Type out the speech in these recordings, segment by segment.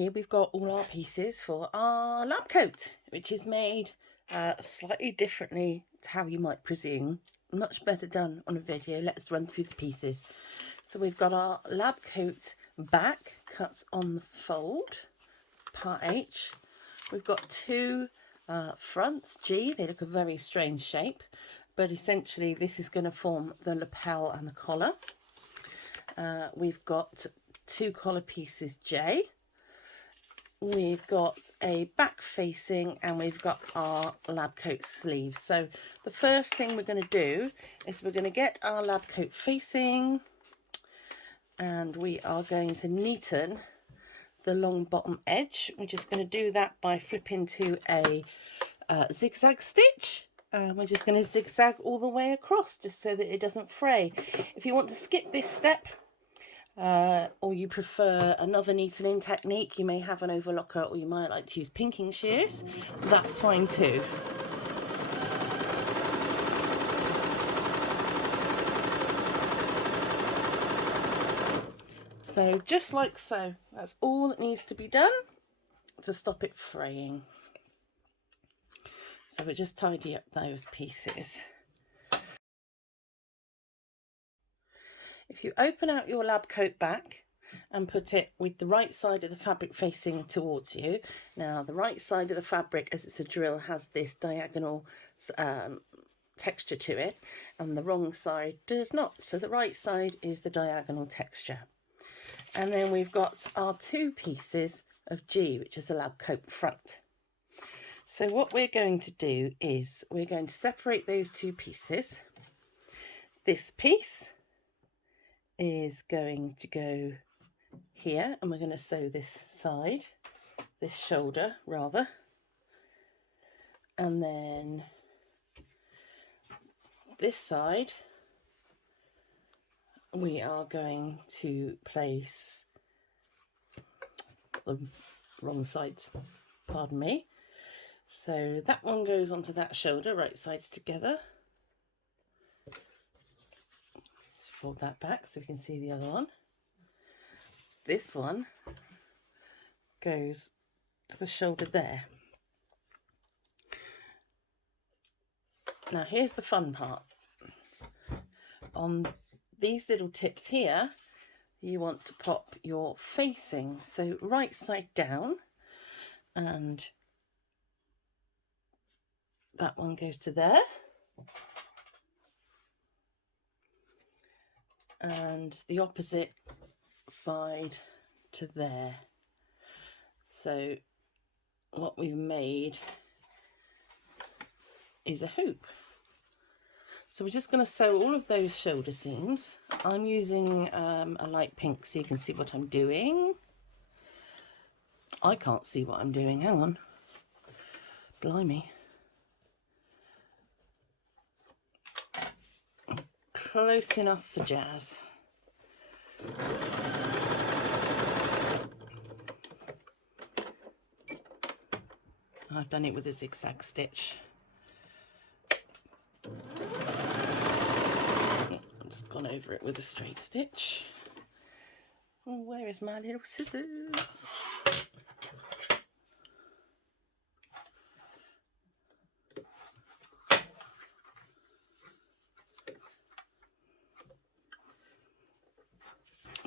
here we've got all our pieces for our lab coat, which is made slightly differently to how you might presume. Much better done on a video. Let's run through the pieces. So we've got our lab coat back cut on the fold, part H. We've got two fronts, G. They look a very strange shape, but essentially this is going to form the lapel and the collar. We've got two collar pieces, J. We've got a back facing, and we've got our lab coat sleeves. So the first thing we're going to do is we're going to get our lab coat facing, and we are going to neaten the long bottom edge. We're just going to do that by flipping to a zigzag stitch. We're just going to zigzag all the way across just so that it doesn't fray. If you want to skip this step, or you prefer another neatening technique, you may have an overlocker, or you might like to use pinking shears, that's fine too. So just like so, that's all that needs to be done to stop it fraying. So we just tidy up those pieces. If you open out your lab coat back and put it with the right side of the fabric facing towards you. Now the right side of the fabric, as it's a drill, has this diagonal texture to it, and the wrong side does not. So the right side is the diagonal texture. And then we've got our two pieces of G, which is a lab coat front. So what we're going to do is we're going to separate those two pieces. This piece is going to go here, and we're going to sew this side, this shoulder rather, and then this side we are going to place the wrong sides, pardon me. So that one goes onto that shoulder, right sides together. Just fold that back so we can see the other one. This one goes to the shoulder there. Now here's the fun part. On these little tips here, you want to pop your facing, so right side down, and that one goes to there, and the opposite side to there. So what we've made is a hoop. So we're just going to sew all of those shoulder seams. I'm using a light pink so you can see what I'm doing. I can't see what I'm doing, hang on. Blimey. Close enough for jazz. I've done it with a zigzag stitch. I've just gone over it with a straight stitch. Oh, where is my little scissors?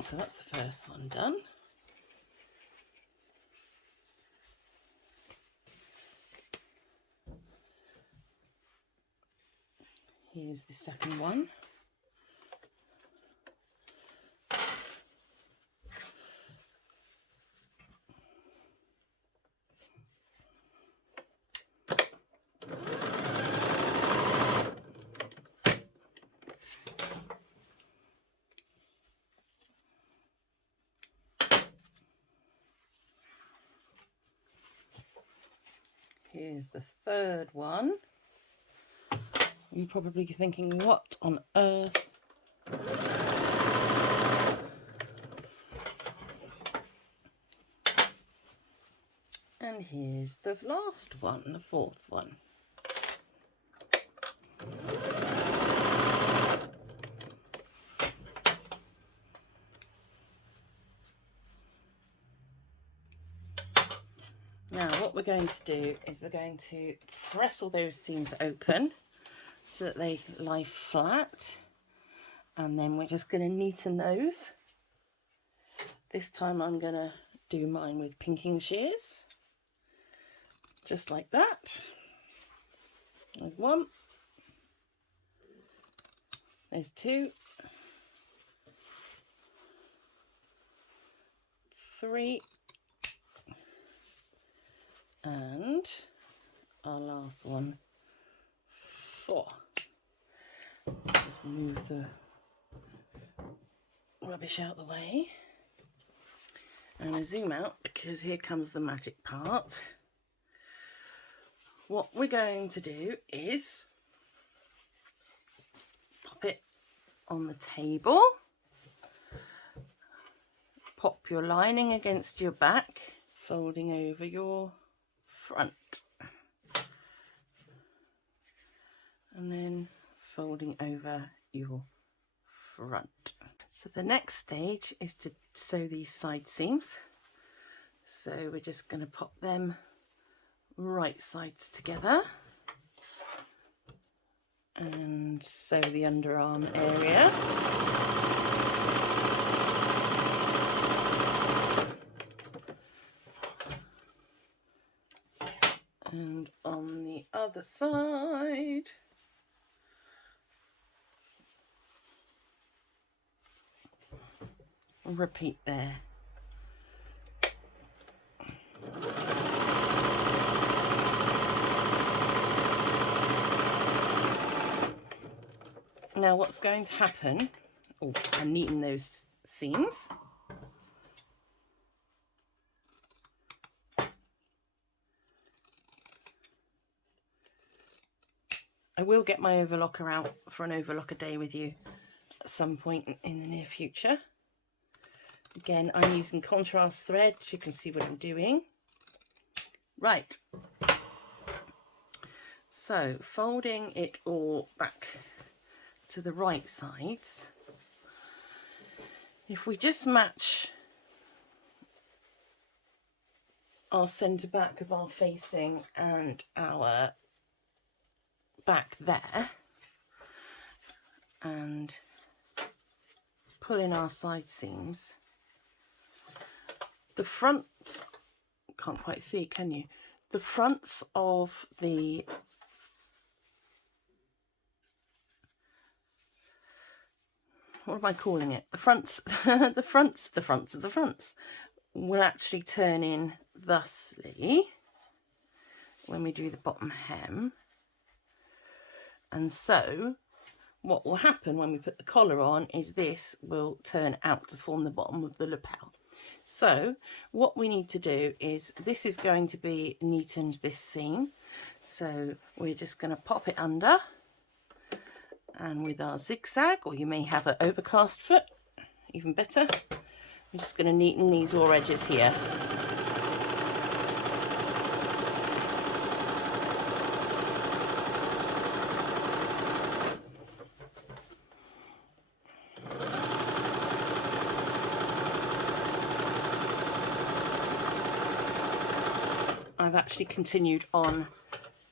So that's the first one done. Here's the second one. Here's the third one. You're probably thinking, what on earth? And here's the last one, the fourth one. Now what we're going to do is we're going to press all those seams open so that they lie flat, and then we're just going to neaten those. This time I'm going to do mine with pinking shears, just like that. There's one, there's two, 3, and our last one, 4. Just move the rubbish out the way, and I zoom out because here comes the magic part. What we're going to do is pop it on the table, pop your lining against your back, folding over your front, and then folding over your front. So the next stage is to sew these side seams. So we're just going to pop them right sides together and sew the underarm area. And on the other side, repeat there. Now what's going to happen, I'm neaten those seams. I will get my overlocker out for an overlocker day with you at some point in the near future. Again, I'm using contrast thread so you can see what I'm doing. Right, so folding it all back to the right sides, if we just match our centre back of our facing and our back there, and pull in our side seams, the fronts, can't quite see, can you? The fronts of the what am I calling it? The fronts, the fronts of the fronts will actually turn in thusly when we do the bottom hem. And so what will happen when we put the collar on is this will turn out to form the bottom of the lapel. So what we need to do is, this is going to be neatened, this seam. So we're just going to pop it under, and with our zigzag, or you may have an overcast foot, even better, I'm just going to neaten these raw edges here. I've actually continued on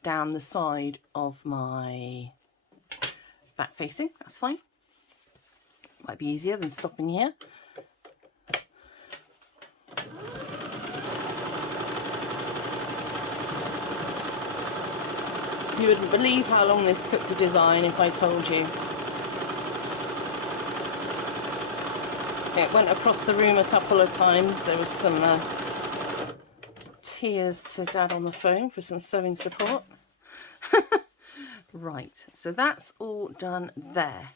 down the side of my back facing, that's fine. Might be easier than stopping here. You wouldn't believe how long this took to design if I told you. It went across the room a couple of times. There was some tears to Dad on the phone for some sewing support. Right, so that's all done there.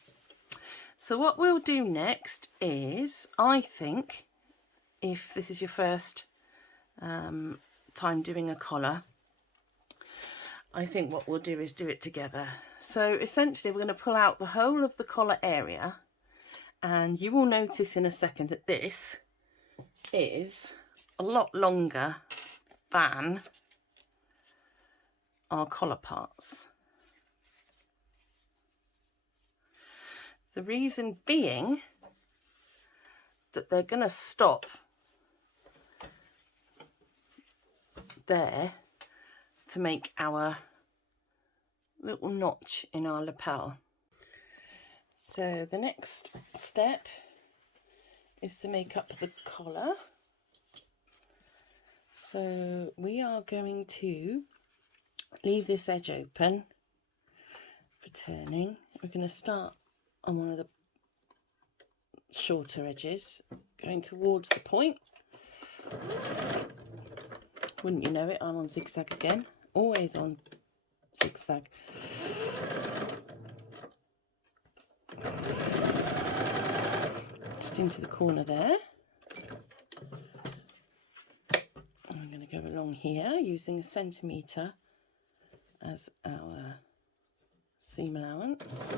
So what we'll do next is, I think, if this is your first time doing a collar, I think what we'll do is do it together. So essentially we're going to pull out the whole of the collar area, and you will notice in a second that this is a lot longer than our collar parts. The reason being that they're going to stop there to make our little notch in our lapel. So the next step is to make up the collar. So we are going to leave this edge open for turning. We're going to start on one of the shorter edges, going towards the point. Wouldn't you know it, I'm on zigzag again, always on zigzag. Just into the corner there. I'm going to go along here using a centimetre as our seam allowance.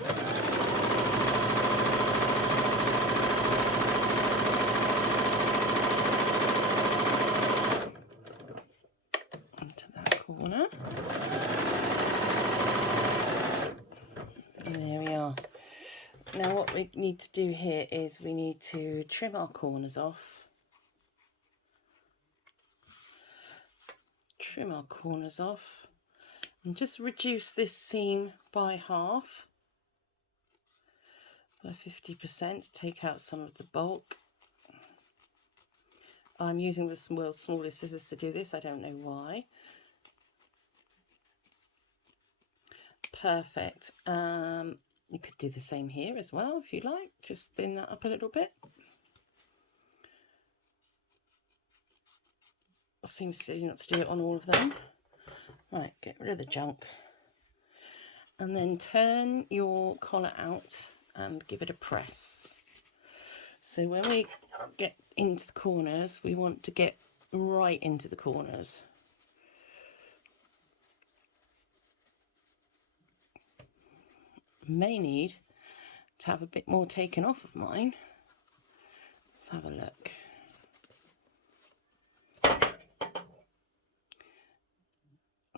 Into that corner. And there we are. Now what we need to do here is we need to trim our corners off. Trim our corners off and just reduce this seam by half, by 50%, take out some of the bulk. I'm using the smallest scissors to do this, I don't know why. Perfect. You could do the same here as well if you like, just thin that up a little bit. Seems silly not to do it on all of them. Right, get rid of the junk. And then turn your collar out and give it a press. So when we get into the corners, we want to get right into the corners. May need to have a bit more taken off of mine. Let's have a look.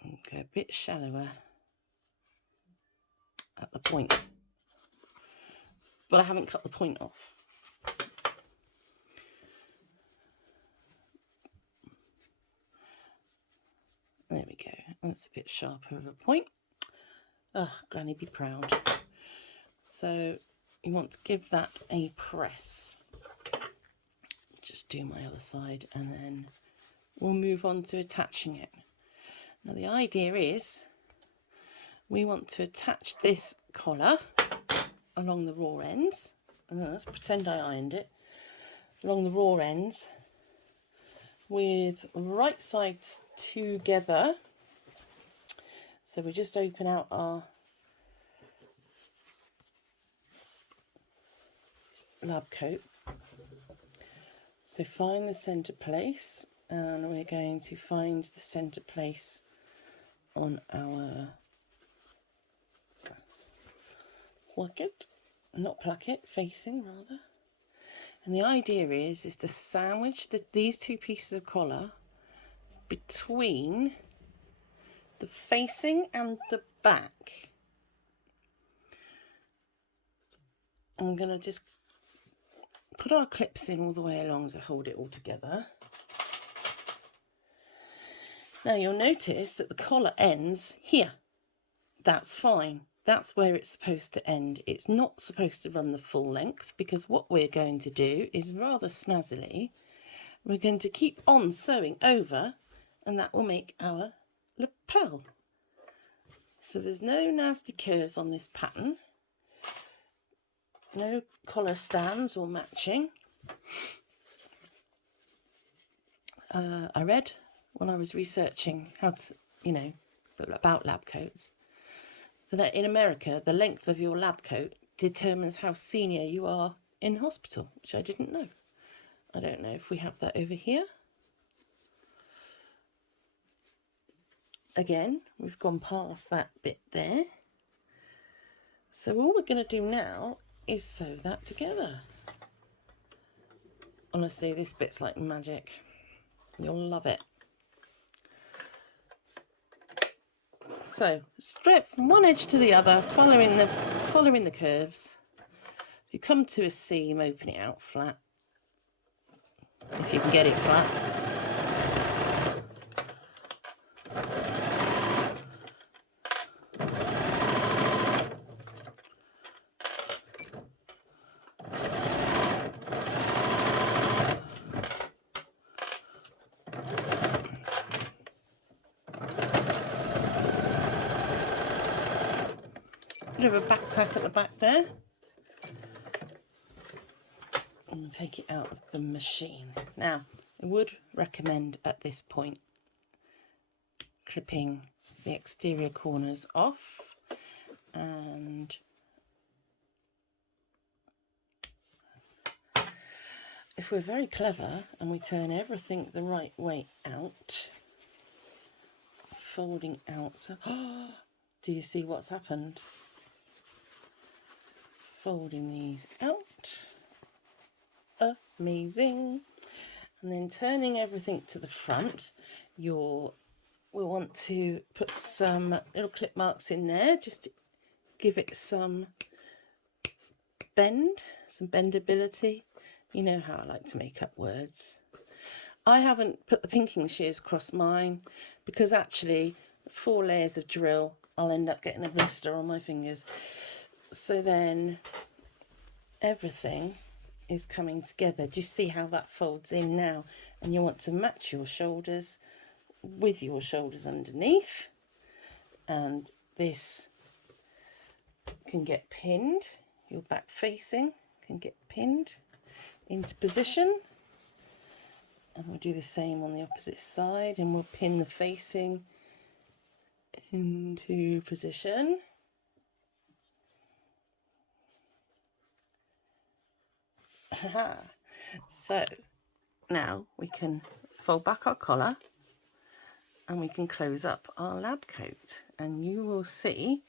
And go a bit shallower at the point, but I haven't cut the point off. There we go, that's a bit sharper of a point. Oh, Granny be proud. So you want to give that a press. Just do my other side and then we'll move on to attaching it. Now the idea is we want to attach this collar along the raw ends. Let's pretend I ironed it. Along the raw ends with right sides together. So we just open out our lab coat. So find the centre place, and we're going to find the centre place on our placket, not placket, facing rather. And the idea is to sandwich these two pieces of collar between the facing and the back. I'm going to just put our clips in all the way along to hold it all together. Now you'll notice that the collar ends here. That's fine. That's where it's supposed to end. It's not supposed to run the full length, because what we're going to do is rather snazzily, we're going to keep on sewing over, and that will make our lapel. So there's no nasty curves on this pattern, no collar stands or matching. I read when I was researching how to, about lab coats, that in America the length of your lab coat determines how senior you are in hospital, which I didn't know. I don't know if we have that over here. Again, we've gone past that bit there. So all we're going to do now is sew that together. Honestly, this bit's like magic. You'll love it. So straight from one edge to the other, following the curves. You come to a seam, open it out flat, if you can get it flat. Bit of a back tack at the back there. I'm going to take it out of the machine. Now, I would recommend at this point clipping the exterior corners off, and if we're very clever and we turn everything the right way out, folding out, so do you see what's happened? Folding these out, amazing. And then turning everything to the front, we'll want to put some little clip marks in there just to give it some bendability. You know how I like to make up words. I haven't put the pinking shears across mine because actually 4 layers of drill, I'll end up getting a blister on my fingers. So then everything is coming together. Do you see how that folds in now? And you want to match your shoulders with your shoulders underneath, and this can get pinned, your back facing can get pinned into position, and we'll do the same on the opposite side, and we'll pin the facing into position. So now we can fold back our collar and we can close up our lab coat, and you will see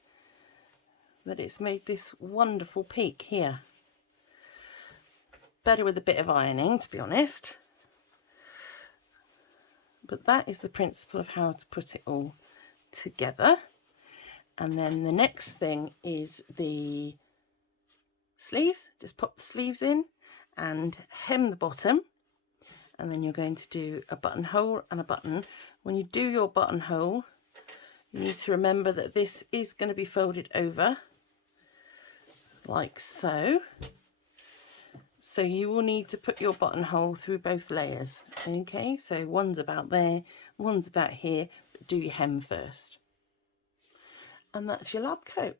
that it's made this wonderful peak here. Better with a bit of ironing, to be honest, but that is the principle of how to put it all together. And then the next thing is the sleeves. Just pop the sleeves in and hem the bottom, and then you're going to do a buttonhole and a button. When you do your buttonhole, you need to remember that this is going to be folded over like so. So you will need to put your buttonhole through both layers. Okay, so one's about there, one's about here, but do your hem first. And that's your lab coat.